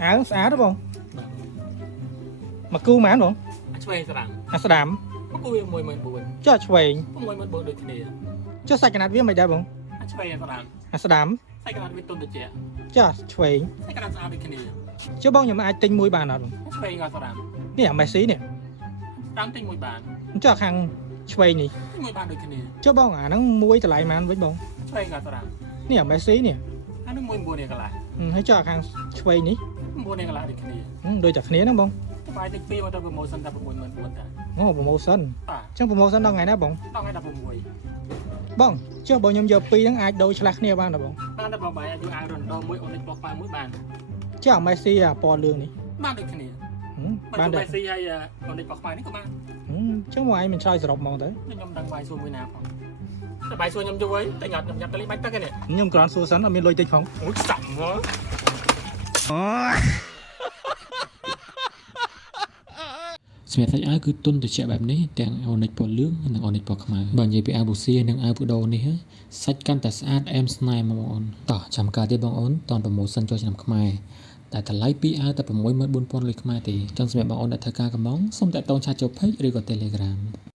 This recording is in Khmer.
áo xá đó bông mà cưu mán bông ឆ្វេងស្រាំ ស្ដាំ មកគូវា14000 ចុះឆ្វេង 14000ដូចគ្នា ចុះសាច់កណាត់វាមិនដែរបង ឆ្វេងស្រាំ ស្ដាំ សាច់កណ្ដាលវាទុនតិច ចុះឆ្វេង សាច់កណ្ដាលស្អាតដូចគ្នា ចុះបងខ្ញុំអាចទិញមួយបានអត់បង ឆ្វេងក៏ស្រាំ នេះអាមេស៊ីនេះ តាមទិញមួយបាន ចុះខាងឆ្វេងនេះ ទិញមួយបានដូចគ្នា ចុះបងអាហ្នឹងមួយតម្លៃម៉ានវិញបង ឆ្វេងក៏ស្រាំ នេះអាមេស៊ីនេះ អានឹង1.9នេះកន្លះ ហើយចុះខាងឆ្វេងនេះ 9នេះកន្លះដូចគ្នា ដូចតែគ្នាហ្នឹងបង បាយតិចពីមកទៅ promotion តែ 64000 តា អូប្រូម៉ូសិន បាទ អញ្ចឹងប្រូម៉ូសិនដល់ថ្ងៃណាបង ដល់ថ្ងៃ16 បងចុះបងខ្ញុំយកពីរហ្នឹងអាចដូរឆ្លាស់គ្នាបានទេបង បានតែបងបាយអាចយកអាយរ៉ុនដូមួយអូនិចបោះបាយមួយបាន ចុះអាមេស៊ីអាពណ៌លឿងនេះ បានដូចគ្នា បាន បា ដែរ នស៊ីហើយអូនិចបោះបាយនេះក៏បាន ចុះមកឯងមិនឆ្លើយសរុបមកទៅ ខ្ញុំដឹងបាយសួរមួយណាផងតែបាយសួរខ្ញុំយូរហើយតែញ៉ាំទៅលេងបាច់ទឹកនេះ ខ្ញុំគ្រាន់សួរសិនអត់មានលុយតិចផង អូយសាំហ៎ សម្រាប់សាច់អាវគឺទុនត្រជាក់បែបនេះទាំងអូនិចពណ៌លឿងនិងអូនិចពណ៌ខ្មៅបើនិយាយពីអាវប៊ូស៊ីនិងអាវប៊ូដូនេះសាច់កាន់តែស្អាតអែមស្នេហ៍មកបងអូនតោះចាំការទៀតបងអូនតនប្រម៉ូសិនចូលឆ្នាំខ្មែរតែតម្លៃពីអាវតែ 64000 លុយខ្មែរទេចឹងសម្រាប់បងអូនដែលធ្វើការកំងសូមតាក់ទងឆាតចូល Page ឬក៏ Telegram